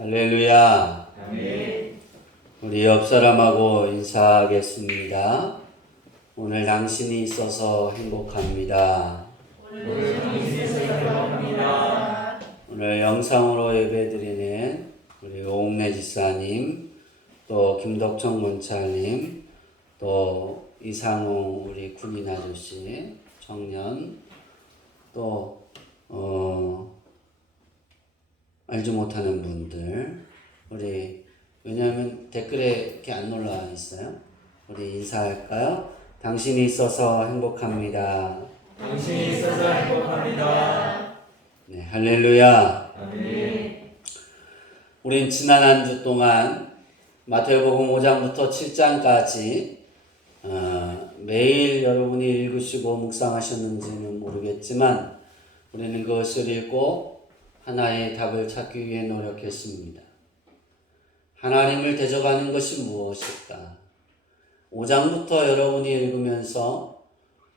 할렐루야. 아멘. 우리 옆 사람하고 인사하겠습니다. 오늘 당신이 있어서 행복합니다. 오늘 영상으로 예배드리는 우리 오웅래 지사님, 또 김덕청 문찰님, 또 이상웅 우리 군인 아저씨, 청년, 또 알지 못하는 분들, 우리 왜냐하면 댓글에 이렇게 안 올라와 있어요. 우리 인사할까요? 당신이 있어서 행복합니다. 당신이 있어서 행복합니다. 네, 할렐루야. 아멘. 우린 지난 한 주 동안 마태복음 5장부터 7장까지 매일 여러분이 읽으시고 묵상하셨는지는 모르겠지만 우리는 그것을 읽고 하나의 답을 찾기 위해 노력했습니다. 하나님을 대적하는 것이 무엇일까? 5장부터 여러분이 읽으면서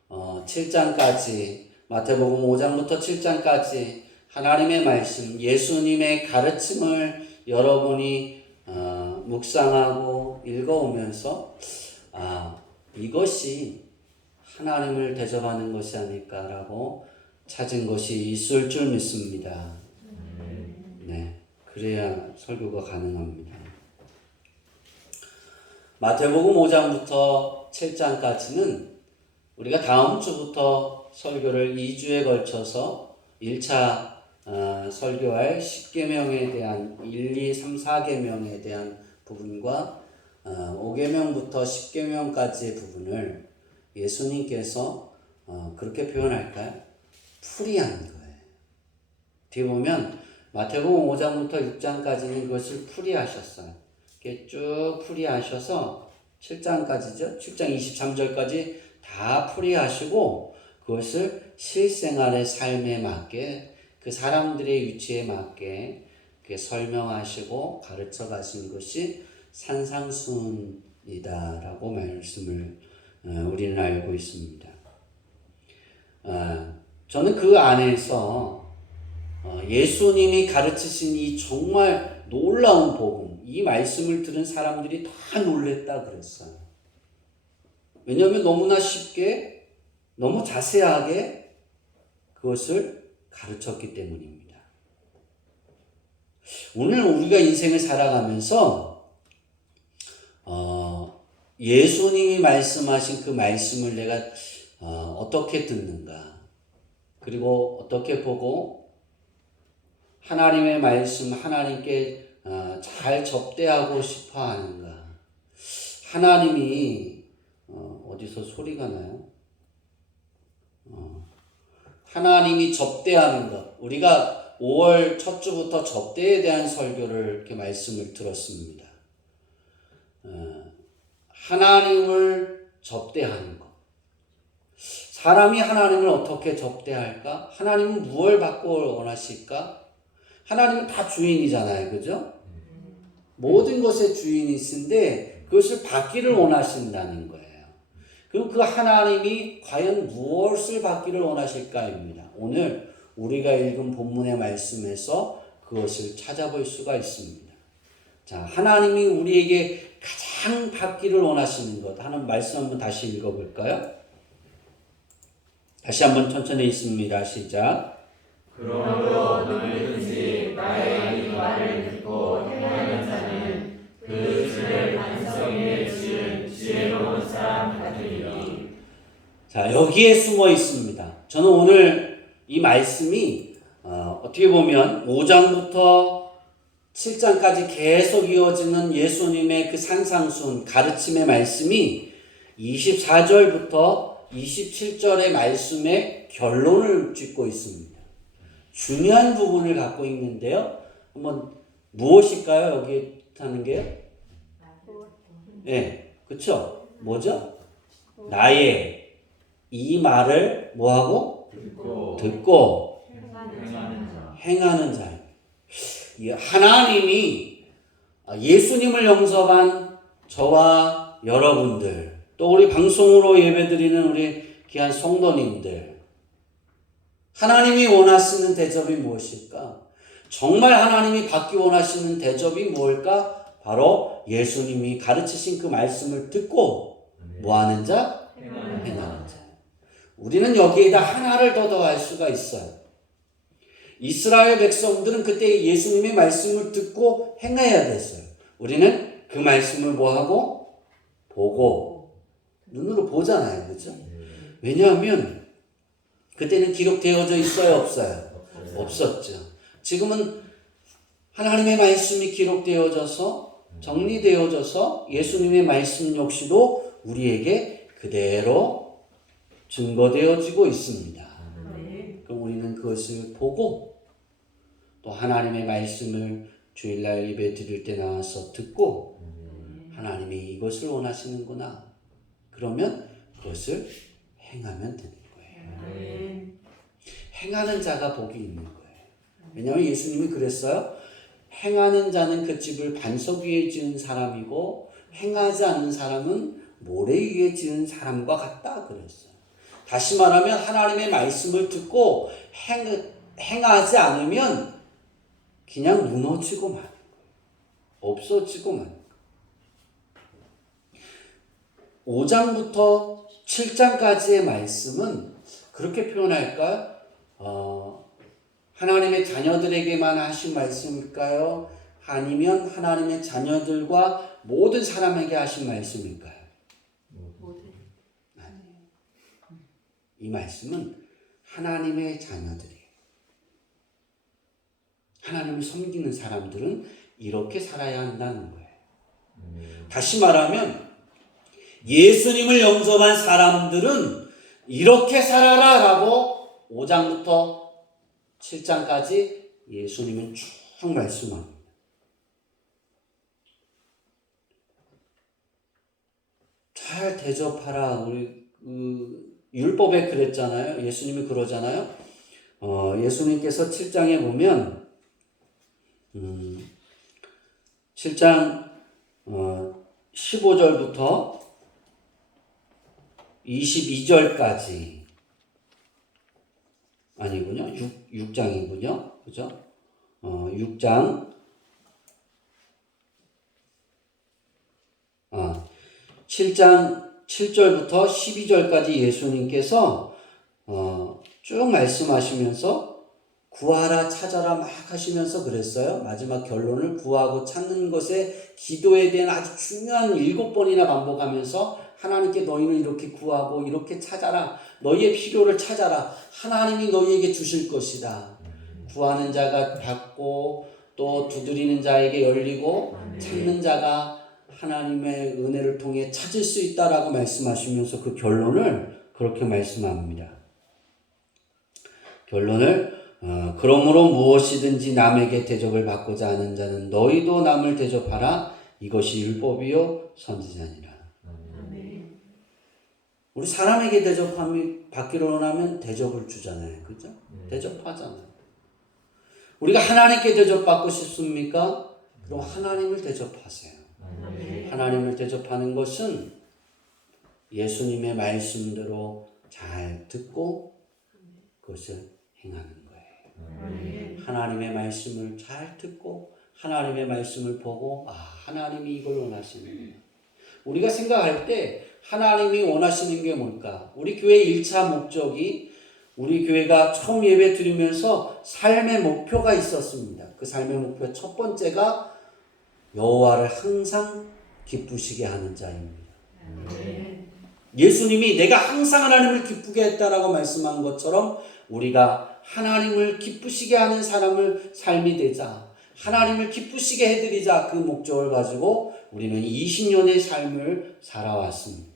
7장까지, 마태복음 5장부터 7장까지 하나님의 말씀, 예수님의 가르침을 여러분이 묵상하고 읽어오면서 이것이 하나님을 대적하는 것이 아닐까라고 찾은 것이 있을 줄 믿습니다. 네, 그래야 설교가 가능합니다. 마태복음 5장부터 7장까지는 우리가 다음 주부터 설교를 2주에 걸쳐서 1차 설교할 10계명에 대한 1, 2, 3, 4계명에 대한 부분과 5계명부터 10계명까지의 부분을 예수님께서 그렇게 표현할까요? 풀이한 거예요. 뒤에 보면 마태복음 5장부터 6장까지는 그것을 풀이하셨어요. 이렇게 쭉 풀이하셔서 7장까지죠. 7장 23절까지 다 풀이하시고 그것을 실생활의 삶에 맞게 그 사람들의 위치에 맞게 이렇게 설명하시고 가르쳐 가신 것이 산상수훈이다라고 말씀을 우리는 알고 있습니다. 저는 그 안에서 예수님이 가르치신 이 정말 놀라운 복음, 이 말씀을 들은 사람들이 다 놀랬다 그랬어요. 왜냐하면 너무나 쉽게, 너무 자세하게 그것을 가르쳤기 때문입니다. 오늘 우리가 인생을 살아가면서 예수님이 말씀하신 그 말씀을 내가 어떻게 듣는가, 그리고 어떻게 보고 하나님의 말씀, 하나님께 잘 접대하고 싶어 하는가. 하나님이 어디서 소리가 나요? 하나님이 접대하는 것. 우리가 5월 첫 주부터 접대에 대한 설교를 이렇게 말씀을 들었습니다. 하나님을 접대하는 것. 사람이 하나님을 어떻게 접대할까? 하나님은 무엇을 받고 원하실까? 하나님은 다 주인이잖아요. 그죠? 모든 것의 주인이신데 그것을 받기를 원하신다는 거예요. 그럼 그 하나님이 과연 무엇을 받기를 원하실까입니다. 오늘 우리가 읽은 본문의 말씀에서 그것을 찾아볼 수가 있습니다. 자, 하나님이 우리에게 가장 받기를 원하시는 것 하는 말씀 한번 다시 읽어볼까요? 다시 한번 천천히 읽습니다. 시작. 그러므로 누구든지 나의 이 말을 듣고 행하는 자는 그 주의 반석에 지은 지혜로운 사람 같으리니. 자, 여기에 숨어 있습니다. 저는 오늘 이 말씀이 어떻게 보면 5장부터 7장까지 계속 이어지는 예수님의 그 산상수훈 가르침의 말씀이 24절부터 27절의 말씀의 결론을 짓고 있습니다. 중요한 부분을 갖고 있는데요. 한번 무엇일까요? 여기 하는 게요? 네, 그쵸? 뭐죠? 나의 이 말을 뭐하고? 듣고 행하는 자. 하나님이 예수님을 영접한 저와 여러분들, 또 우리 방송으로 예배드리는 우리 귀한 성도님들, 하나님이 원하시는 대접이 무엇일까? 정말 하나님이 받기 원하시는 대접이 뭘까? 바로 예수님이 가르치신 그 말씀을 듣고 뭐하는 자? 행하는 자. 우리는 여기에다 하나를 더 더할 수가 있어요. 이스라엘 백성들은 그때 예수님의 말씀을 듣고 행해야 됐어요. 우리는 그 말씀을 뭐하고? 보고 눈으로 보잖아요. 그렇죠? 왜냐하면 그때는 기록되어져 있어요? 없어요? 없었죠. 지금은 하나님의 말씀이 기록되어져서 정리되어져서 예수님의 말씀 역시도 우리에게 그대로 증거되어지고 있습니다. 그럼 우리는 그것을 보고 또 하나님의 말씀을 주일날 예배 드릴 때 나와서 듣고 하나님이 이것을 원하시는구나. 그러면 그것을 행하면 되는 거예요. 행하는 자가 복이 있는 거예요. 왜냐하면 예수님이 그랬어요. 행하는 자는 그 집을 반석 위에 지은 사람이고 행하지 않는 사람은 모래 위에 지은 사람과 같다 그랬어요. 다시 말하면 하나님의 말씀을 듣고 행하지 않으면 그냥 무너지고 마는 거예요. 없어지고 마는 거예요. 5장부터 7장까지의 말씀은 그렇게 표현할까요? 하나님의 자녀들에게만 하신 말씀일까요? 아니면 하나님의 자녀들과 모든 사람에게 하신 말씀일까요? 아니에요. 이 말씀은 하나님의 자녀들이에요. 하나님을 섬기는 사람들은 이렇게 살아야 한다는 거예요. 다시 말하면 예수님을 영접한 사람들은 이렇게 살아라 라고 5장부터 7장까지 예수님은 쭉 말씀합니다. 잘 대접하라. 우리 율법에 그랬잖아요. 예수님이 그러잖아요. 예수님께서 7장에 보면 7장 15절부터 22절까지 아니군요. 6장이군요. 그죠? 6장 7장 7절부터 12절까지 예수님께서 쭉 말씀하시면서 구하라 찾아라 막 하시면서 그랬어요. 마지막 결론을 구하고 찾는 것에 기도에 대한 아주 중요한 7번이나 반복하면서 하나님께 너희는 이렇게 구하고 이렇게 찾아라. 너희의 필요를 찾아라. 하나님이 너희에게 주실 것이다. 구하는 자가 받고 또 두드리는 자에게 열리고 찾는 자가 하나님의 은혜를 통해 찾을 수 있다라고 말씀하시면서 그 결론을 그렇게 말씀합니다. 결론을 그러므로 무엇이든지 남에게 대접을 받고자 하는 자는 너희도 남을 대접하라. 이것이 율법이요 선지자니라. 우리 사람에게 대접함이 받기로 하면 대접을 주잖아요. 그죠? 대접하잖아요. 우리가 하나님께 대접받고 싶습니까? 그럼 하나님을 대접하세요. 하나님을 대접하는 것은 예수님의 말씀대로 잘 듣고 그것을 행하는 거예요. 하나님의 말씀을 잘 듣고 하나님의 말씀을 보고 하나님이 이걸 원하시는 우리가 생각할 때 하나님이 원하시는 게 뭘까? 우리 교회 1차 목적이 우리 교회가 처음 예배 드리면서 삶의 목표가 있었습니다. 그 삶의 목표 첫 번째가 여호와를 항상 기쁘시게 하는 자입니다. 예수님이 내가 항상 하나님을 기쁘게 했다라고 말씀한 것처럼 우리가 하나님을 기쁘시게 하는 사람을 삶이 되자 하나님을 기쁘시게 해드리자 그 목적을 가지고 우리는 20년의 삶을 살아왔습니다.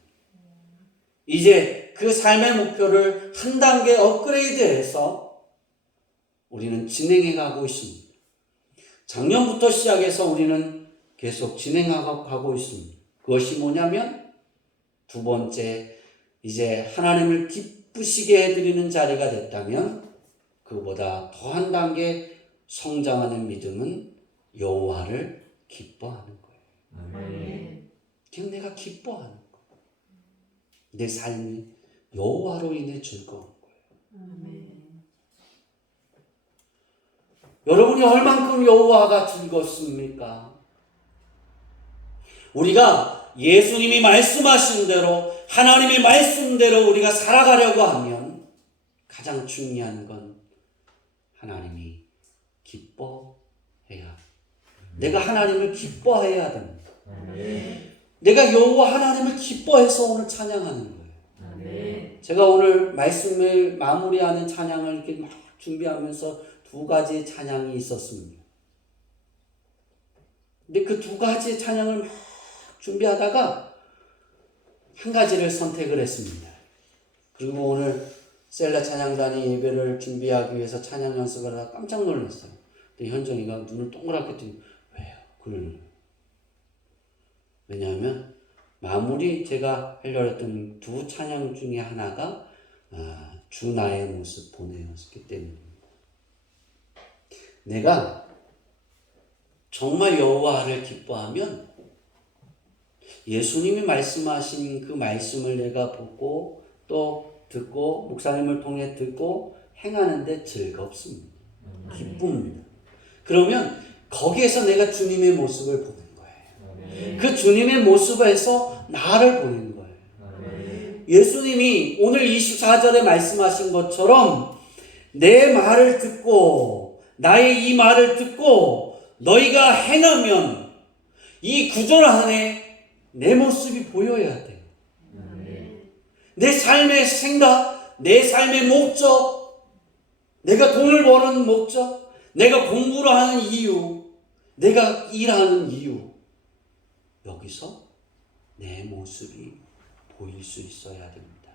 이제 그 삶의 목표를 한 단계 업그레이드해서 우리는 진행해 가고 있습니다. 작년부터 시작해서 우리는 계속 진행하고 가고 있습니다. 그것이 뭐냐면 두 번째, 이제 하나님을 기쁘시게 해드리는 자리가 됐다면 그보다 더 한 단계 성장하는 믿음은 여호와를 기뻐하는 거예요. 그냥 내가 기뻐하는 거예요. 내 삶이 여호와로 인해 즐거운 거예요. 여러분이 얼만큼 여호와가 즐겁습니까? 우리가 예수님이 말씀하신 대로 하나님의 말씀대로 우리가 살아가려고 하면 가장 중요한 건 하나님이 기뻐해야 합니다. 내가 하나님을 기뻐해야 됩니다. 내가 여호와 하나님을 기뻐해서 오늘 찬양하는 거예요. 제가 오늘 말씀을 마무리하는 찬양을 이렇게 막 준비하면서 두 가지 찬양이 있었습니다. 근데 그 두 가지 찬양을 막 준비하다가 한 가지를 선택을 했습니다. 그리고 오늘 셀라 찬양단이 예배를 준비하기 위해서 찬양 연습을 하다가 깜짝 놀랐어요. 근데 현정이가 눈을 동그랗게 뜨니 왜요? 그러는 거예요. 왜냐하면 마무리 제가 하려고 했던 두 찬양 중에 하나가 주 나의 모습 보내었기 때문입니다. 내가 정말 여호와를 기뻐하면 예수님이 말씀하신 그 말씀을 내가 보고 또 듣고 목사님을 통해 듣고 행하는데 즐겁습니다. 기쁩니다. 그러면 거기에서 내가 주님의 모습을 보는 거예요. 그 주님의 모습에서 나를 보는 거예요. 예수님이 오늘 24절에 말씀하신 것처럼 내 말을 듣고 나의 이 말을 듣고 너희가 행하면 이 구절 안에 내 모습이 보여야 돼요. 내 삶의 생각, 내 삶의 목적, 내가 돈을 버는 목적, 내가 공부를 하는 이유, 내가 일하는 이유, 여기서 내 모습이 보일 수 있어야 됩니다.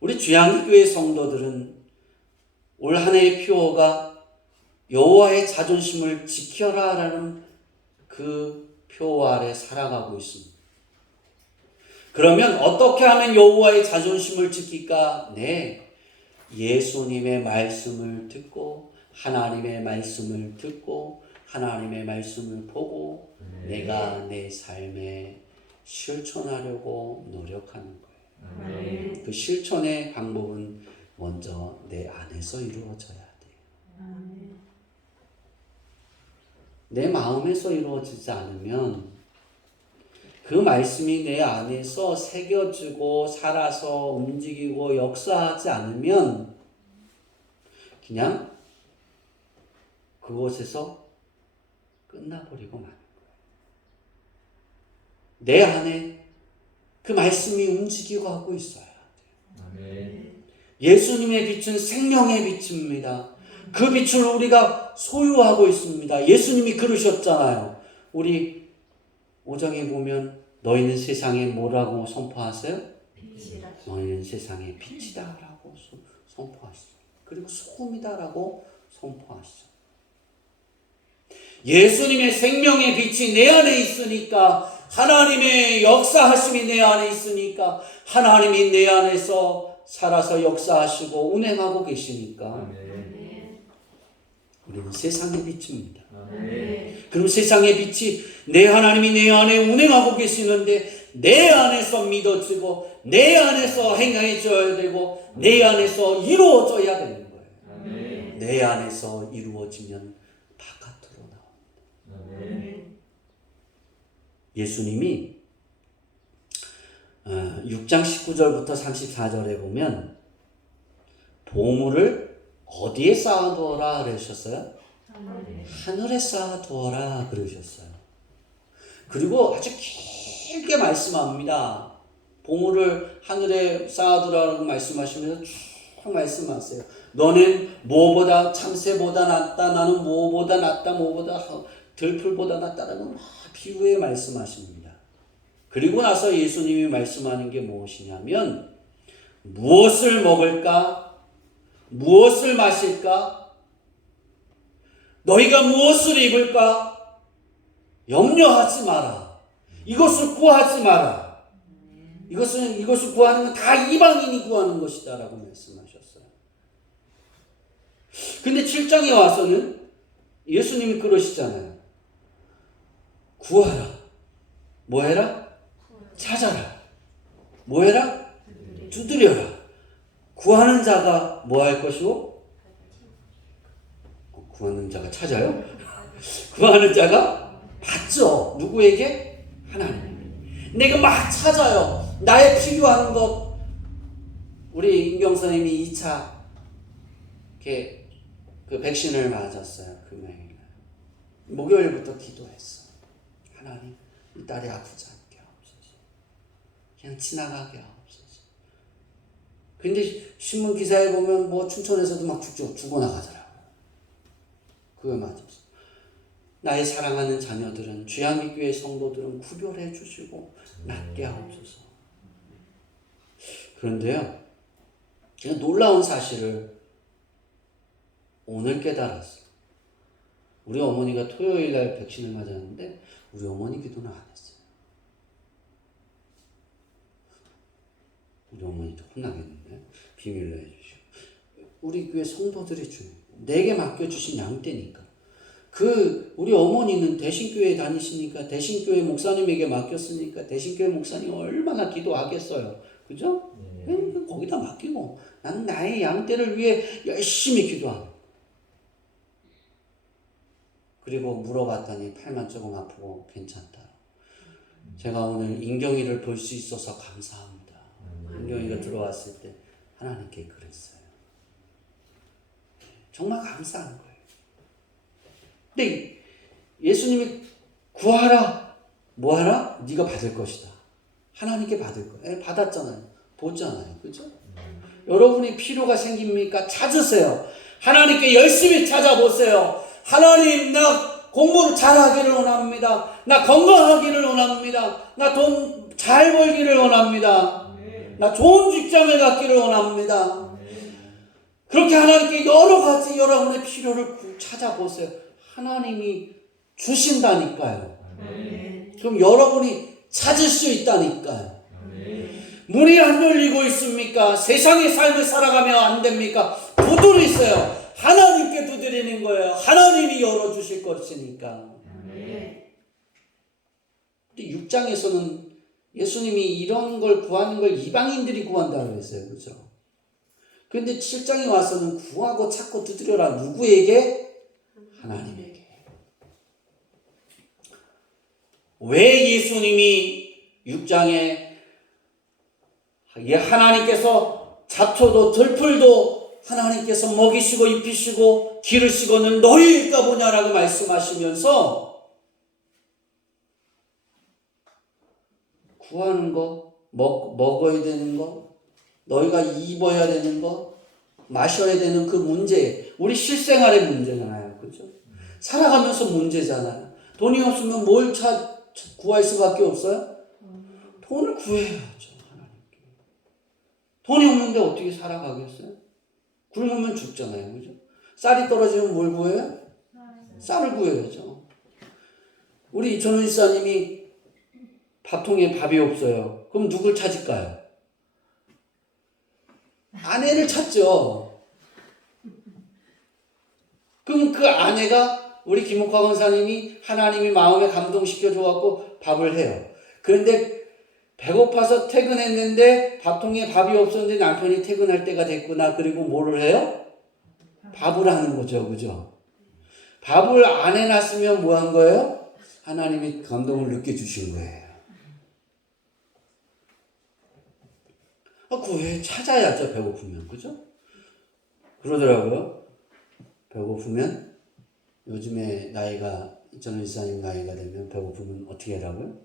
우리 주양교회 성도들은 올 한 해의 표어가 여호와의 자존심을 지켜라라는 그 표 아래 살아가고 있습니다. 그러면 어떻게 하면 여호와의 자존심을 지킬까? 네, 예수님의 말씀을 듣고 하나님의 말씀을 듣고 하나님의 말씀을 보고 내가 내 삶에 실천하려고 노력하는 거예요. 그 실천의 방법은 먼저 내 안에서 이루어져야 돼요. 내 마음에서 이루어지지 않으면 그 말씀이 내 안에서 새겨지고 살아서 움직이고 역사하지 않으면 그냥 그곳에서 끝나버리고 마는 거예요. 내 안에 그 말씀이 움직이고 하고 있어야 돼요. 예수님의 빛은 생명의 빛입니다. 그 빛을 우리가 소유하고 있습니다. 예수님이 그러셨잖아요. 우리 5장에 보면 너희는 세상에 뭐라고 선포하세요? 빛이다. 너희는 세상의 빛이다 라고 선포하시죠. 그리고 소금이다 라고 선포하시죠. 예수님의 생명의 빛이 내 안에 있으니까 하나님의 역사하심이 내 안에 있으니까 하나님이 내 안에서 살아서 역사하시고 운행하고 계시니까 우리는 세상의 빛입니다. 그럼 세상의 빛이 내 하나님이 내 안에 운행하고 계시는데 내 안에서 믿어지고 내 안에서 행해져야 되고 내 안에서 이루어져야 되는 거예요. 내 안에서 이루어지면 바깥으로 나옵니다. 예수님이 6장 19절부터 34절에 보면 보물을 어디에 쌓아두어라 그러셨어요? 하늘에 쌓아두어라 그러셨어요. 그리고 아주 길게 말씀합니다. 보물을 하늘에 쌓아두라고 말씀하시면서 쭉 말씀하세요. 너는 뭐보다 참새보다 낫다. 나는 뭐보다 낫다. 뭐보다 들풀보다 낫다라는 막 비유에 말씀하십니다. 그리고 나서 예수님이 말씀하는 게 무엇이냐면 무엇을 먹을까? 무엇을 마실까? 너희가 무엇을 입을까? 염려하지 마라. 이것을 구하지 마라. 이것을 구하는 건 다 이방인이 구하는 것이다 라고 말씀하셨어요. 근데 7장에 와서는 예수님이 그러시잖아요. 구하라. 뭐 해라? 찾아라. 뭐 해라? 두드려라. 구하는 자가 뭐 할 것이고? 구하는 자가 찾아요? 구하는 자가 받죠. 누구에게? 하나님. 내가 막 찾아요. 나의 필요한 것. 우리 임경 선생님이 2차 그 백신을 맞았어요. 금요일 날. 목요일부터 기도했어. 하나님, 이 딸이 아프지 않게 하옵소서. 그냥 지나가게 하옵소서. 근데 신문 기사에 보면 뭐 춘천에서도 막 죽어나가더라고요. 그거 맞았어. 나의 사랑하는 자녀들은, 주양미교회 성도들은 구별해 주시고 낫게 하옵소서. 그런데요, 제가 놀라운 사실을 오늘 깨달았어요. 우리 어머니가 토요일 날 백신을 맞았는데 우리 어머니 기도는 안 했어요. 우리 어머니도 혼나겠는데 비밀로 해주시고. 우리 교회 성도들이 중요해요. 내게 맡겨주신 양떼니까. 우리 어머니는 대신교회 다니시니까 대신교회 목사님에게 맡겼으니까 대신교회 목사님 얼마나 기도하겠어요. 그죠? 그러니까 거기다 맡기고 나는 나의 양떼를 위해 열심히 기도하는 거예요. 그리고 물어봤더니 팔만 조금 아프고 괜찮다. 제가 오늘 인경이를 볼 수 있어서 감사합니다. 인경이가 들어왔을 때 하나님께 그랬어요. 정말 감사한 거예요. 근데 예수님이 구하라, 뭐하라? 네가 받을 것이다. 하나님께 받을 거예요. 받았잖아요. 보잖아요. 그죠? 여러분이 필요가 생깁니까? 찾으세요. 하나님께 열심히 찾아보세요. 하나님, 나 공부를 잘하기를 원합니다. 나 건강하기를 원합니다. 나 돈 잘 벌기를 원합니다. 나 좋은 직장에 갔기를 원합니다. 그렇게 하나님께 여러 가지 여러분의 필요를 찾아보세요. 하나님이 주신다니까요. 그럼 여러분이 찾을 수 있다니까요. 문이 안 열리고 있습니까? 세상의 삶을 살아가면 안 됩니까? 두드리세요. 하나님께 두드리는 거예요. 하나님이 열어주실 것이니까. 근데 6장에서는 예수님이 이런 걸 구하는 걸 이방인들이 구한다고 했어요. 그죠? 그런데 7장에 와서는 구하고 찾고 두드려라. 누구에게? 하나님에게. 왜 예수님이 6장에 하나님께서 잡초도 들풀도 하나님께서 먹이시고 입히시고 기르시고는 너희일까 보냐라고 말씀하시면서 구하는 거, 먹어야 되는 거, 너희가 입어야 되는 거, 마셔야 되는 그 문제, 우리 실생활의 문제잖아요. 그죠? 살아가면서 문제잖아요. 돈이 없으면 뭘 구할 수밖에 없어요? 돈을 구해야죠. 하나님께. 돈이 없는데 어떻게 살아가겠어요? 굶으면 죽잖아요. 그죠? 쌀이 떨어지면 뭘 구해요? 쌀을 구해야죠. 우리 이천훈 지사님이 밥통에 밥이 없어요. 그럼 누굴 찾을까요? 아내를 찾죠. 그럼 그 아내가 우리 김옥화 권사님이 하나님이 마음에 감동시켜 줘갖고 밥을 해요. 그런데 배고파서 퇴근했는데 밥통에 밥이 없었는데 남편이 퇴근할 때가 됐구나. 그리고 뭐를 해요? 밥을 하는 거죠. 그죠? 밥을 안 해놨으면 뭐 한 거예요? 하나님이 감동을 느껴주신 거예요. 구해 찾아야죠. 배고프면. 그죠? 그러더라고요. 배고프면 요즘에 나이가 이천원 지사님 나이가 되면 배고프면 어떻게 하라고요?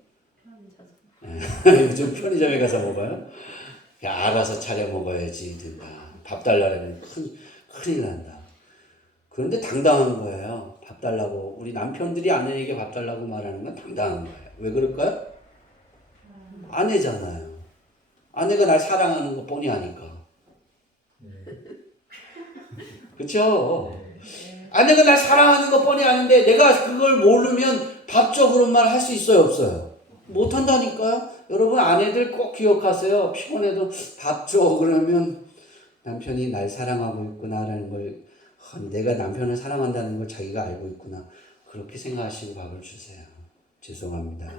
요즘 편의점에 가서 먹어요? 알아서 차려 먹어야지. 밥 달라면 큰일 난다. 그런데 당당한 거예요. 밥 달라고. 우리 남편들이 아내에게 밥 달라고 말하는 건 당당한 거예요. 왜 그럴까요? 아내잖아요. 아내가 날 사랑하는 거 뻔히 아니까. 그렇죠? 아내가 날 사랑하는 거 뻔히 아는데 내가 그걸 모르면 밥 줘 그런 말 할 수 있어요? 없어요? 못한다니까요? 여러분 아내들 꼭 기억하세요. 피곤해도 밥 줘 그러면 남편이 날 사랑하고 있구나라는 걸, 내가 남편을 사랑한다는 걸 자기가 알고 있구나. 그렇게 생각하시고 밥을 주세요. 죄송합니다.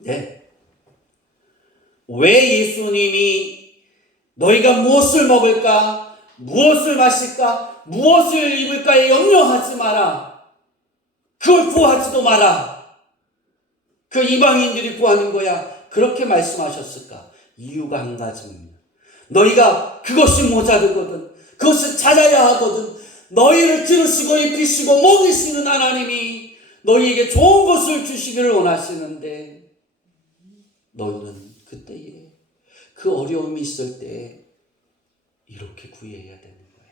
네. 왜 예수님이 너희가 무엇을 먹을까? 무엇을 마실까? 무엇을 입을까에 염려하지 마라. 그걸 구하지도 마라. 그 이방인들이 구하는 거야. 그렇게 말씀하셨을까? 이유가 한 가지입니다. 너희가 그것이 모자르거든. 그것을 찾아야 하거든. 너희를 들으시고 입히시고 먹이시는 하나님이 너희에게 좋은 것을 주시기를 원하시는데 너희는 그때에 그 어려움이 있을 때 이렇게 구해야 되는 거야.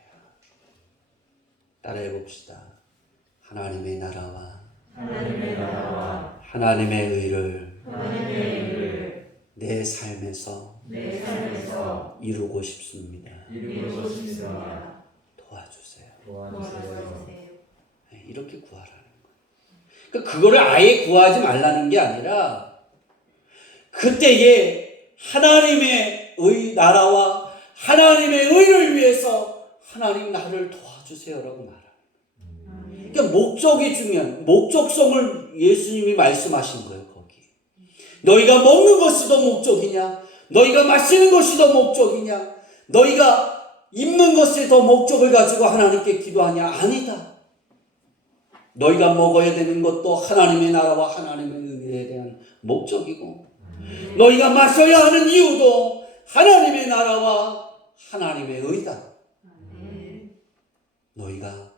따라해 봅시다. 하나님의 나라와 하나님의 의를 내 삶에서 이루고 싶습니다. 도와주세요. 네, 이렇게 구하라는 거예요. 그러니까 그거를 아예 구하지 말라는 게 아니라 그때에 하나님의 나라와 하나님의 의를 위해서 하나님 나를 도와주세요라고 말합니다. 그러니까 목적이 중요한, 목적성을 예수님이 말씀하신 거예요. 거기 너희가 먹는 것이 더 목적이냐, 너희가 마시는 것이 더 목적이냐, 너희가 입는 것에 더 목적을 가지고 하나님께 기도하냐? 아니다. 너희가 먹어야 되는 것도 하나님의 나라와 하나님의 의에 대한 목적이고, 너희가 마셔야 하는 이유도 하나님의 나라와 하나님의 의다. 너희가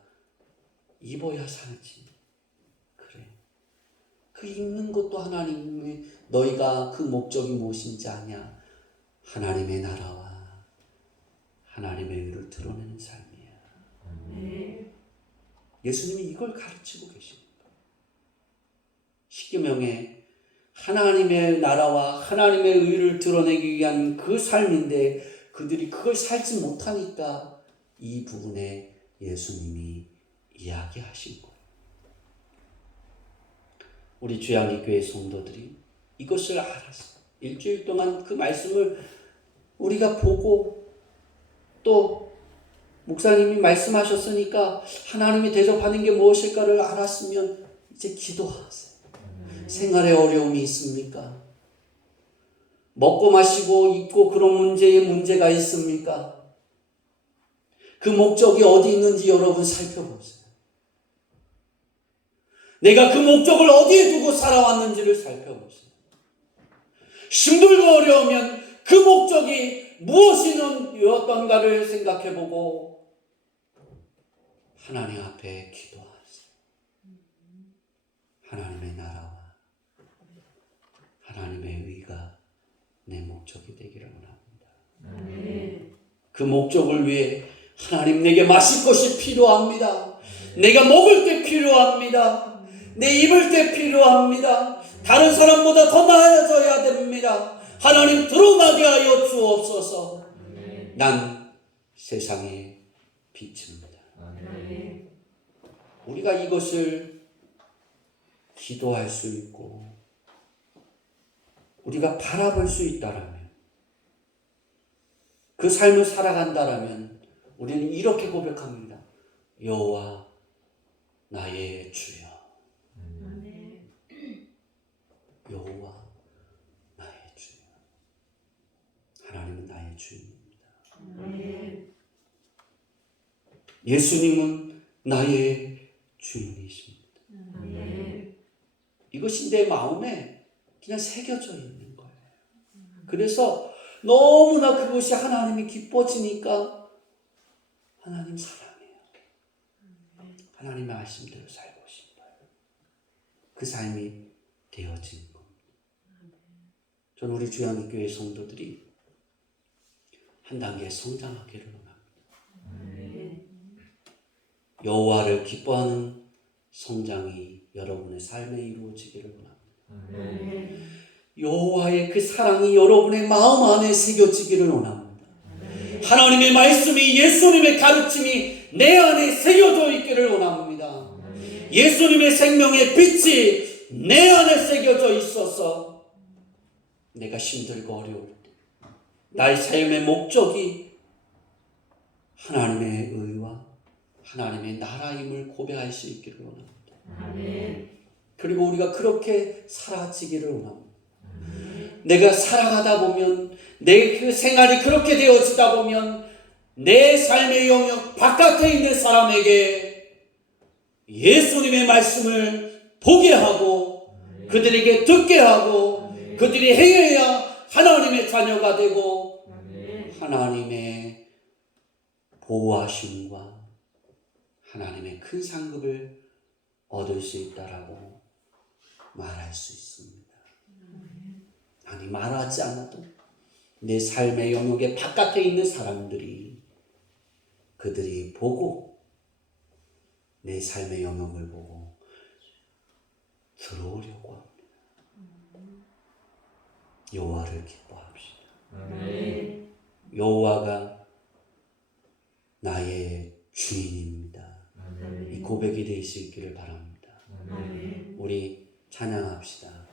입어야 살지. 그래. 그 입는 것도 하나님의, 너희가 그 목적이 무엇인지 아냐? 하나님의 나라와 하나님의 의를 드러내는 삶이야. 예수님이 이걸 가르치고 계십니다. 십계명에 하나님의 나라와 하나님의 의를 드러내기 위한 그 삶인데 그들이 그걸 살지 못하니까 이 부분에 예수님이 이야기하신 거예요. 우리 주양기교회 성도들이 이것을 알아서 일주일 동안 그 말씀을 우리가 보고 또 목사님이 말씀하셨으니까 하나님이 대접하는 게 무엇일까를 알았으면 이제 기도하세요. 생활에 어려움이 있습니까? 먹고 마시고 입고 그런 문제가 있습니까? 그 목적이 어디 있는지 여러분 살펴보세요. 내가 그 목적을 어디에 두고 살아왔는지를 살펴보세요. 힘들고 어려우면 그 목적이 무엇이었던가를 생각해보고 하나님 앞에 기도하세요. 하나님의 나라와 하나님의 의가 내 목적이 되기를 원합니다. 그 목적을 위해 하나님 내게 마실 것이 필요합니다. 내가 먹을 때 필요합니다. 내 입을 때 필요합니다. 다른 사람보다 더 나아져야 됩니다. 하나님 드러나게 하여 주옵소서. 난 세상의 빛입니다. 우리가 이것을 기도할 수 있고 우리가 바라볼 수 있다라면, 그 삶을 살아간다라면 우리는 이렇게 고백합니다. 여호와 나의 주여. 여호와 나의 주여. 하나님은 나의 주인입니다. 예수님은 나의 주인이십니다. 이것이 내 마음에 그냥 새겨져 있는 거예요. 그래서 너무나 그것이 하나님이 기뻐지니까 하나님 사랑해요. 하나님의 말씀대로 살고 싶어요. 그 삶이 되어진 겁니다. 저는 우리 주양교회 성도들이 한 단계 성장하기를 원합니다. 여호와를 기뻐하는 성장이 여러분의 삶에 이루어지기를 원합니다. 여호와의 그 사랑이 여러분의 마음 안에 새겨지기를 원합니다. 하나님의 말씀이, 예수님의 가르침이 내 안에 새겨져 있기를 원합니다. 예수님의 생명의 빛이 내 안에 새겨져 있어서 내가 힘들고 어려울 때 나의 삶의 목적이 하나님의 의와 하나님의 나라임을 고백할 수 있기를 원합니다. 그리고 우리가 그렇게 살아지기를 원합니다. 내가 살아가다 보면 내 그 생활이 그렇게 되어지다 보면 내 삶의 영역 바깥에 있는 사람에게 예수님의 말씀을 보게 하고 그들에게 듣게 하고 그들이 행해야 하나님의 자녀가 되고 하나님의 보호하심과 하나님의 큰 상급을 얻을 수 있다라고 말할 수 있습니다. 아니, 말하지 않아도 내 삶의 영역의 바깥에 있는 사람들이 그들이 보고 내 삶의 영역을 보고 들어오려고 합니다. 여호와를 기뻐합시다. 여호와가 나의 주인입니다. 이 고백이 될 수 있기를 바랍니다. 우리 찬양합시다.